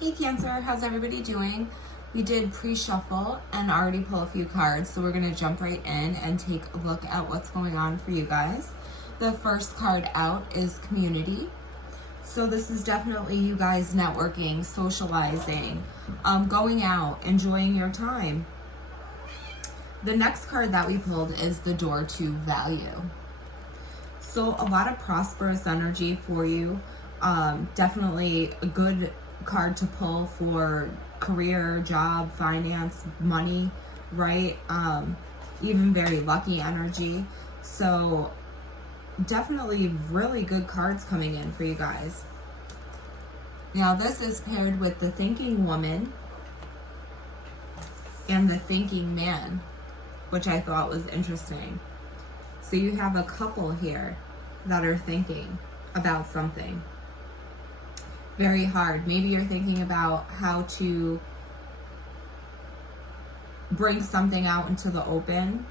Hey Cancer, how's everybody doing? We did pre-shuffle and already pull a few cards, so we're going to jump right in and take a look at what's going on for you guys. The first card out is community. So this is definitely you guys networking, socializing, going out, enjoying your time. The next card that we pulled is the door to value. So a lot of prosperous energy for you. Definitely a good card to pull for career, job, finance, money, right? Even very lucky energy. So definitely really good cards coming in for you guys. Now this is paired with the thinking woman and the thinking man, which I thought was interesting. So you have a couple here that are thinking about something very hard. Maybe you're thinking about how to bring something out into the open.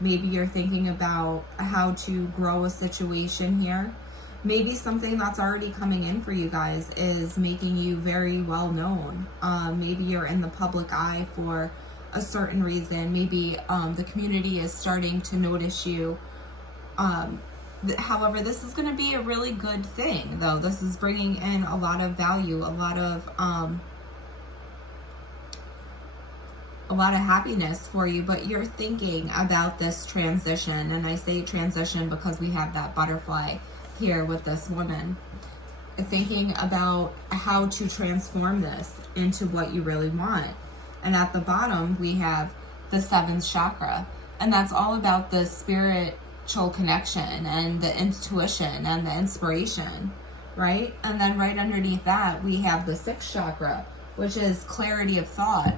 Maybe you're thinking about how to grow a situation here. Maybe something that's already coming in for you guys is making you very well known. Maybe you're in the public eye for a certain reason. Maybe the community is starting to notice you. However, this is going to be a really good thing, though. This is bringing in a lot of value, a lot of happiness for you, but you're thinking about this transition. And I say transition because we have that butterfly here with this woman. Thinking about how to transform this into what you really want. And at the bottom, we have the seventh chakra. And that's all about the spiritual connection and the intuition and the inspiration, right? And then right underneath that, we have the sixth chakra, which is clarity of thought,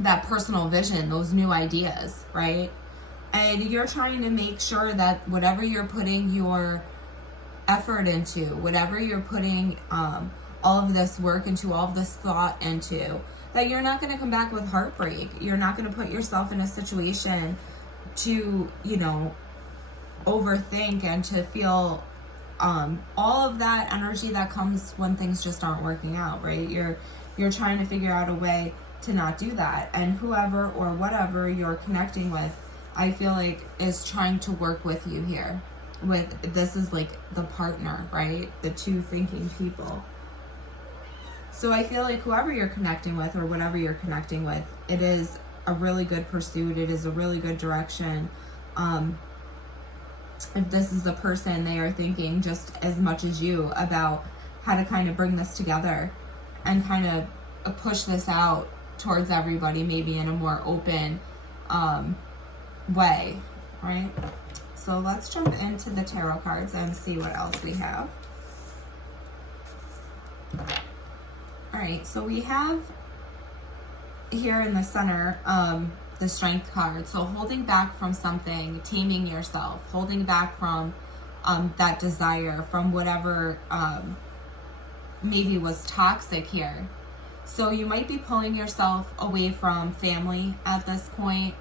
that personal vision, those new ideas, right? And you're trying to make sure that whatever you're putting your effort into, whatever you're putting all of this work into, all of this thought into, that you're not going to come back with heartbreak. You're not going to put yourself in a situation to, overthink and to feel all of that energy that comes when things just aren't working out, right? You're trying to figure out a way to not do that. And whoever or whatever you're connecting with, I feel like is trying to work with you here. This is like the partner, right? The two thinking people. So I feel like whoever you're connecting with or whatever you're connecting with, it is a really good pursuit. It is a really good direction. If this is a person, they are thinking just as much as you about how to kind of bring this together and kind of push this out towards everybody, maybe in a more open way, right? So let's jump into the tarot cards and see what else we have. All right, so we have here in the center, the strength card. So holding back from something, taming yourself, holding back from that desire, from whatever maybe was toxic here. So you might be pulling yourself away from family at this point.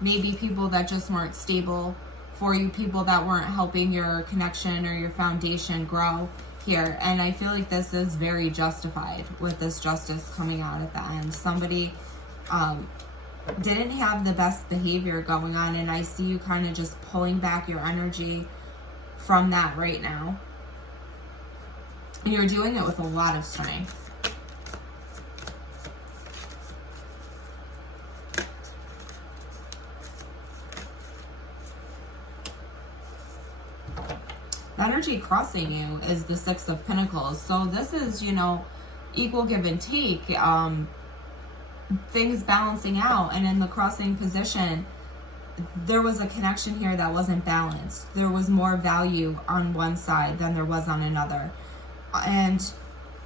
Maybe people that just weren't stable for you, people that weren't helping your connection or your foundation grow here. And I feel like this is very justified with this justice coming out at the end. Somebody didn't have the best behavior going on, and I see you kind of just pulling back your energy from that right now. And you're doing it with a lot of strength. The energy crossing you is the Six of Pentacles. So this is, equal give and take, things balancing out. And in the crossing position, there was a connection here that wasn't balanced. There was more value on one side than there was on another. And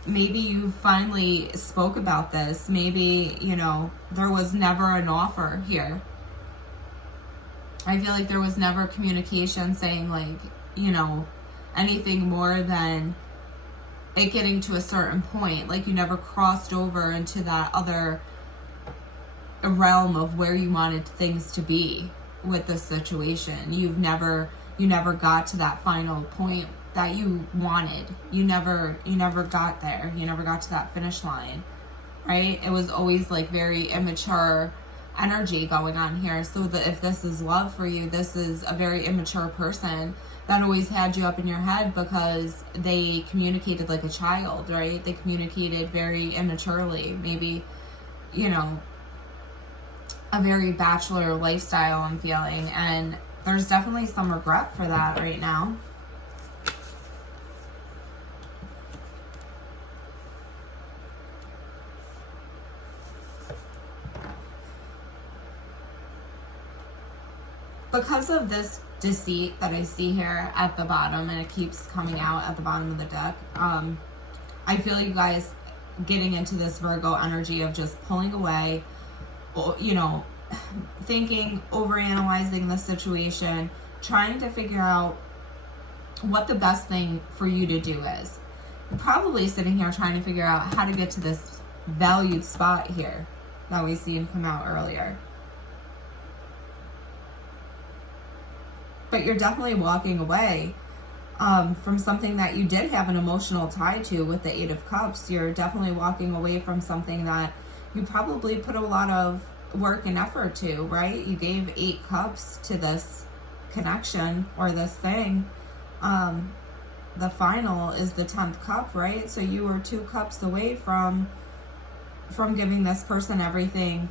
maybe you finally spoke about this. Maybe, there was never an offer here. I feel like there was never communication saying anything more than it getting to a certain point. Like you never crossed over into that other realm of where you wanted things to be with this situation. You never got to that final point that you wanted. You never got there. You never got to that finish line, right? It was always like very immature energy going on here. So that if this is love for you, this is a very immature person that always had you up in your head because they communicated like a child, right? They communicated very immaturely. Maybe, you know, a very bachelor lifestyle, I'm feeling. And there's definitely some regret for that right now. Because of this deceit that I see here at the bottom, and it keeps coming out at the bottom of the deck, I feel you guys getting into this Virgo energy of just pulling away, you know, thinking, overanalyzing the situation, trying to figure out what the best thing for you to do is. Probably sitting here trying to figure out how to get to this valued spot here that we seen come out earlier. But you're definitely walking away from something that you did have an emotional tie to with the Eight of Cups. You're definitely walking away from something that you probably put a lot of work and effort to, right? You gave 8 cups to this connection or this thing. The final is the 10th cup, right? So you were 2 cups away from giving this person everything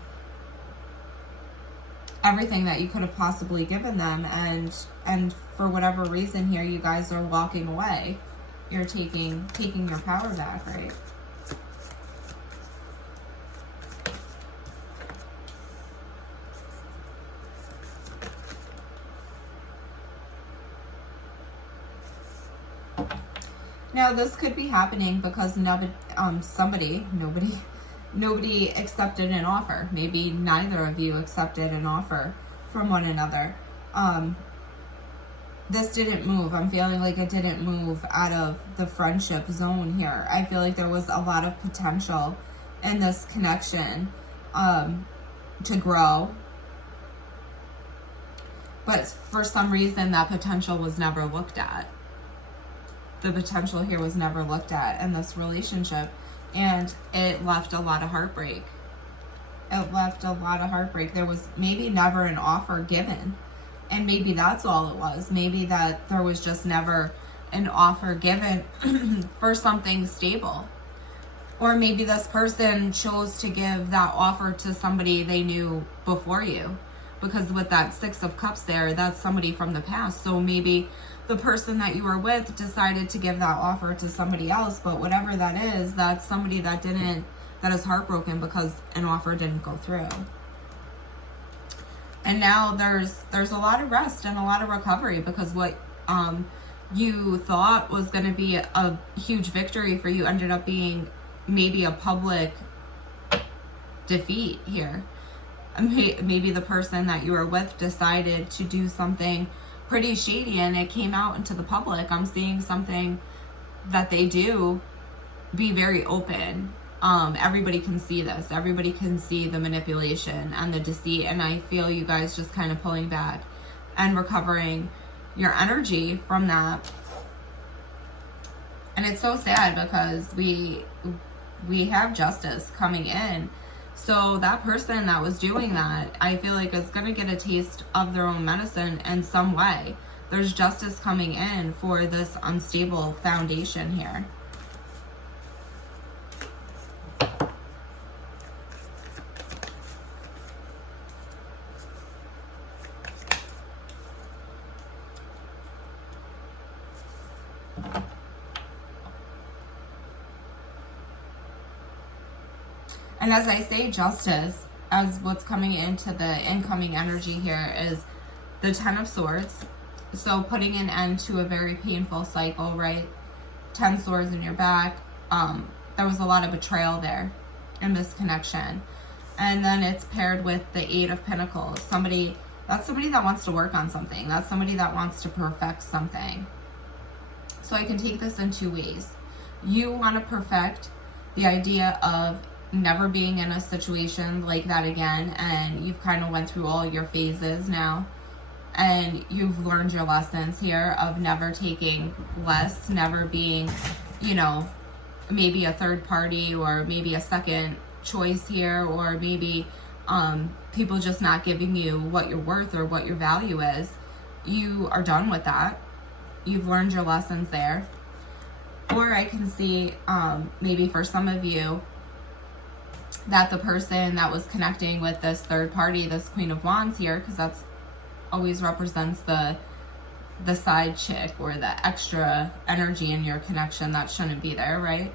that you could have possibly given them, and for whatever reason here, you guys are walking away. You're taking your power back, right? Now this could be happening because nobody accepted an offer. Maybe neither of you accepted an offer from one another. This didn't move. I'm feeling like it didn't move out of the friendship zone here. I feel like there was a lot of potential in this connection to grow. But for some reason, that potential was never looked at. The potential here was never looked at in this relationship. And it left a lot of heartbreak. It left a lot of heartbreak. There was maybe never an offer given. And maybe that's all it was. Maybe that there was just never an offer given for something stable. Or maybe this person chose to give that offer to somebody they knew before you. Because with that 6 of Cups there, that's somebody from the past. So maybe the person that you were with decided to give that offer to somebody else. But whatever that is, that's somebody that is heartbroken because an offer didn't go through. And now there's a lot of rest and a lot of recovery, because what you thought was going to be a huge victory for you ended up being maybe a public defeat here. Maybe the person that you were with decided to do something pretty shady and it came out into the public. I'm seeing something that they do be very open. Everybody can see this. Everybody can see the manipulation and the deceit. And I feel you guys just kind of pulling back and recovering your energy from that. And it's so sad because we have justice coming in. So that person that was doing that, I feel like is going to get a taste of their own medicine in some way. There's justice coming in for this unstable foundation here. And as I say justice, as what's coming into the incoming energy here is the 10 of Swords. So putting an end to a very painful cycle, right? 10 swords in your back. There was a lot of betrayal there in this connection. And then it's paired with the 8 of Pentacles. That's somebody that wants to work on something. That's somebody that wants to perfect something. So I can take this in 2 ways. You want to perfect the idea of never being in a situation like that again, and you've kind of went through all your phases now, and you've learned your lessons here of never taking less, never being, you know, maybe a third party or maybe a second choice here, or maybe people just not giving you what you're worth or what your value is. You are done with that. You've learned your lessons there. Or I can see maybe for some of you that the person that was connecting with this third party, this Queen of Wands here, because that's always represents the side chick or the extra energy in your connection that shouldn't be there, right?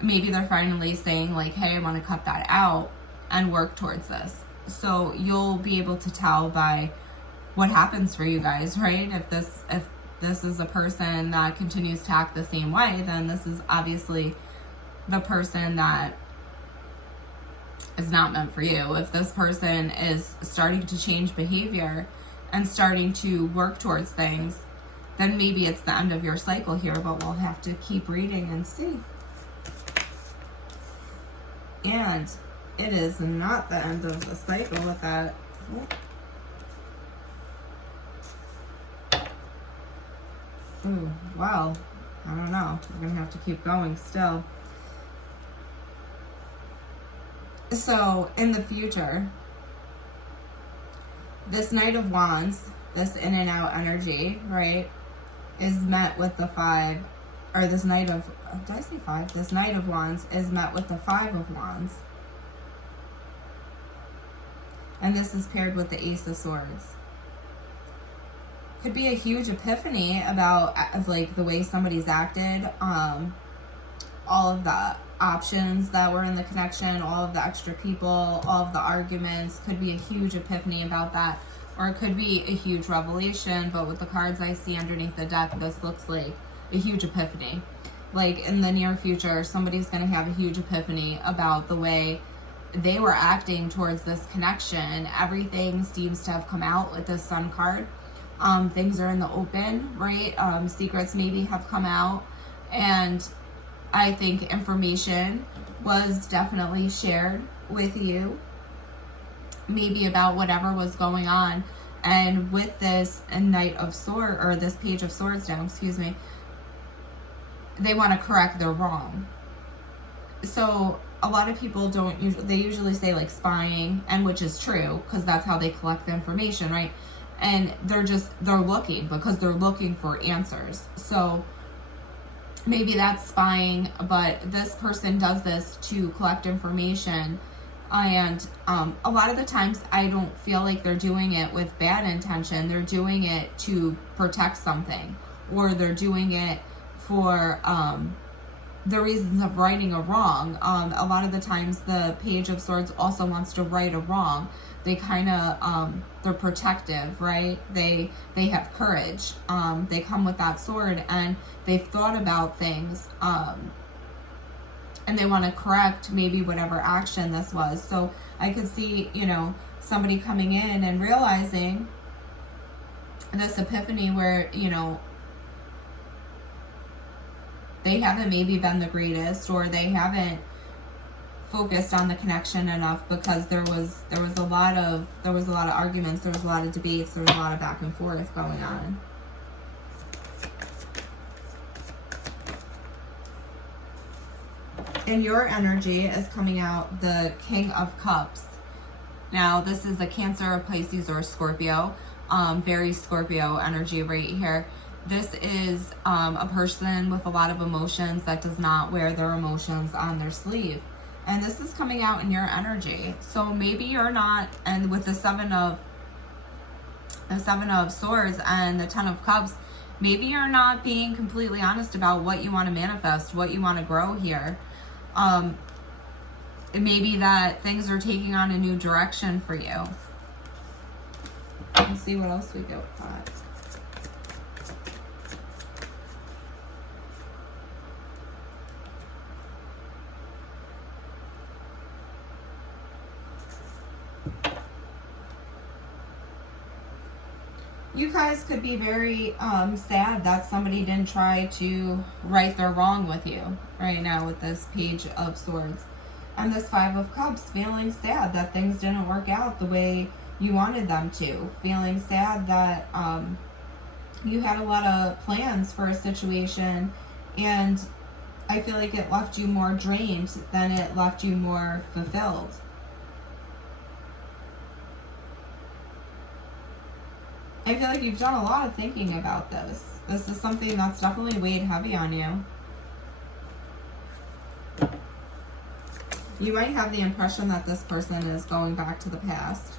Maybe they're finally saying like, hey, I want to cut that out and work towards this. So you'll be able to tell by what happens for you guys, right? If this is a person that continues to act the same way, then this is obviously the person that is not meant for you. If this person is starting to change behavior and starting to work towards things, then maybe it's the end of your cycle here, but we'll have to keep reading and see. And it is not the end of the cycle with that. Ooh, well, I don't know. We're gonna have to keep going still. So in the future, this Knight of Wands, this in and out energy, right, is met with the five, or this Knight of, did I say five? This Knight of Wands is met with the Five of Wands. And this is paired with the Ace of Swords. Could be a huge epiphany about like the way somebody's acted, all of the options that were in the connection, all of the extra people, all of the arguments. Could be a huge epiphany about that, or it could be a huge revelation. But with the cards I see underneath the deck, this looks like a huge epiphany. Like in the near future, somebody's going to have a huge epiphany about the way they were acting towards this connection. Everything seems to have come out with this Sun card. Things are in the open, right? Secrets maybe have come out, and I think information was definitely shared with you, maybe about whatever was going on. And with this Knight of Swords, or this Page of Swords down, excuse me, they want to correct their wrong. So a lot of people don't usually, they usually say like spying, and which is true because that's how they collect the information, right? And they're looking because they're looking for answers. So maybe that's spying, but this person does this to collect information. And a lot of the times I don't feel like they're doing it with bad intention. They're doing it to protect something, or they're doing it for the reasons of righting a wrong. A lot of the times the Page of Swords also wants to right a wrong. They kind of, they're protective, right? They have courage. They come with that sword, and they've thought about things, and they want to correct maybe whatever action this was. So I could see, you know, somebody coming in and realizing this epiphany where, you know, they haven't maybe been the greatest, or they haven't focused on the connection enough, because there was a lot of arguments, there was a lot of debates, there was a lot of back and forth going on. And your energy is coming out the King of Cups. Now this is a Cancer, a Pisces, or a Scorpio. Very Scorpio energy right here. This is a person with a lot of emotions that does not wear their emotions on their sleeve. And this is coming out in your energy. So maybe you're not, and with the Seven of Swords and the Ten of Cups, maybe you're not being completely honest about what you want to manifest, what you want to grow here. It may be that things are taking on a new direction for you. Let's see what else we got. You guys could be very sad that somebody didn't try to right their wrong with you right now with this Page of Swords. And this Five of Cups, feeling sad that things didn't work out the way you wanted them to. Feeling sad that you had a lot of plans for a situation, and I feel like it left you more drained than it left you more fulfilled. I feel like you've done a lot of thinking about this. This is something that's definitely weighed heavy on you. You might have the impression that this person is going back to the past.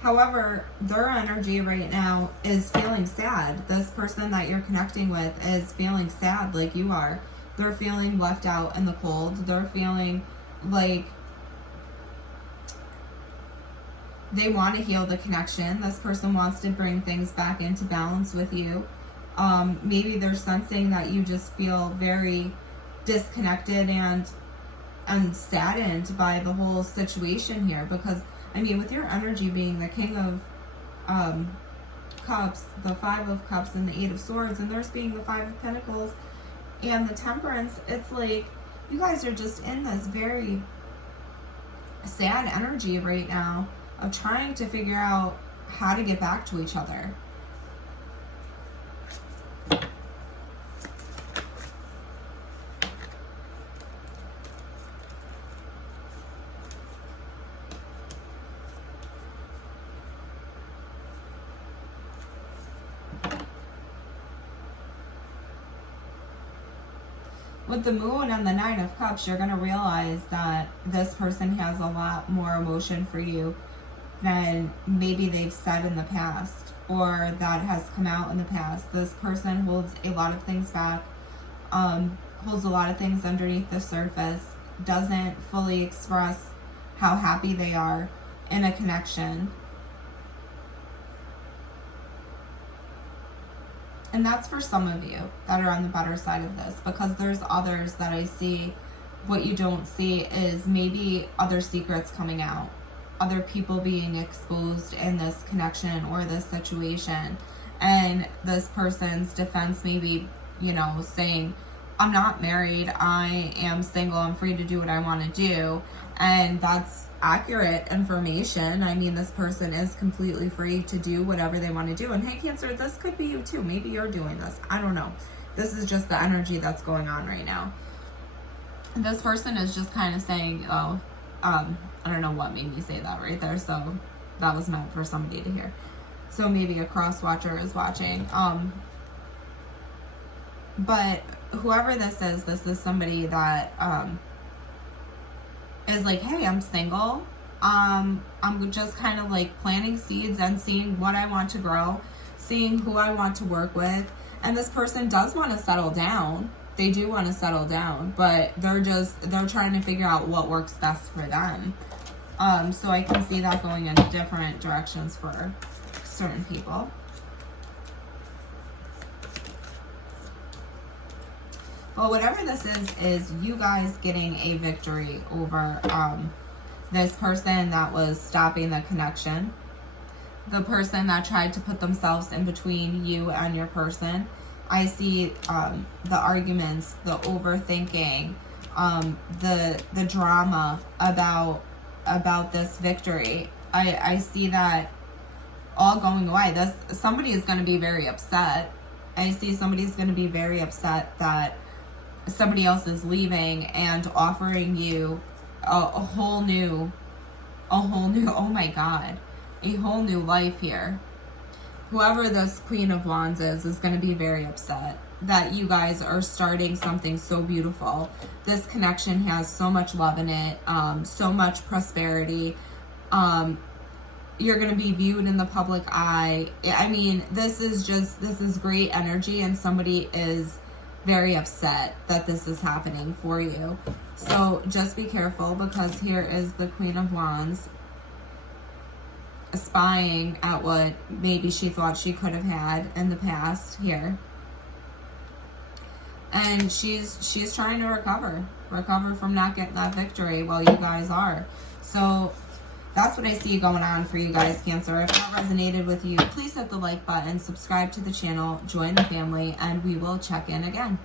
However, their energy right now is feeling sad. This person that you're connecting with is feeling sad like you are. They're feeling left out in the cold. They're feeling like they want to heal the connection. This person wants to bring things back into balance with you. Maybe they're sensing that you just feel very disconnected and saddened by the whole situation here, because I mean, with your energy being the King of Cups, the Five of Cups, and the Eight of Swords, and theirs being the Five of Pentacles and the Temperance, it's like you guys are just in this very sad energy right now of trying to figure out how to get back to each other. With the Moon and the Nine of Cups, you're going to realize that this person has a lot more emotion for you than maybe they've said in the past, or that has come out in the past. This person holds a lot of things back, holds a lot of things underneath the surface, doesn't fully express how happy they are in a connection. And that's for some of you that are on the better side of this, because there's others that I see, what you don't see is maybe other secrets coming out, other people being exposed in this connection or this situation. And this person's defense maybe, you know, saying, I'm not married, I am single, I'm free to do what I want to do. And that's accurate information. I mean, this person is completely free to do whatever they want to do. And hey, Cancer, this could be you too. Maybe you're doing this. I don't know. This is just the energy that's going on right now. This person is just kind of saying, oh, I don't know what made me say that right there. So that was meant for somebody to hear. So maybe a cross watcher is watching. But whoever this is somebody that, is like, hey, I'm single. I'm just kind of like planting seeds and seeing what I want to grow, seeing who I want to work with. And this person does want to settle down. They do want to settle down, but they're trying to figure out what works best for them. So I can see that going in different directions for certain people. Well, whatever this is you guys getting a victory over this person that was stopping the connection. The person that tried to put themselves in between you and your person. I see the arguments, the overthinking, the drama about this victory. I see that all going away. Somebody is going to be very upset. I see somebody's going to be very upset that somebody else is leaving and offering you a whole new, oh my God, a whole new life here. Whoever this Queen of Wands is going to be very upset that you guys are starting something so beautiful. This connection has so much love in it, so much prosperity. You're going to be viewed in the public eye. I mean, this is great energy, and somebody is very upset that this is happening for you. So just be careful, because here is the Queen of Wands spying at what maybe she thought she could have had in the past here. And she's trying to recover from not getting that victory while you guys are. So that's what I see going on for you guys, Cancer. If that resonated with you, please hit the like button, subscribe to the channel, join the family, and we will check in again.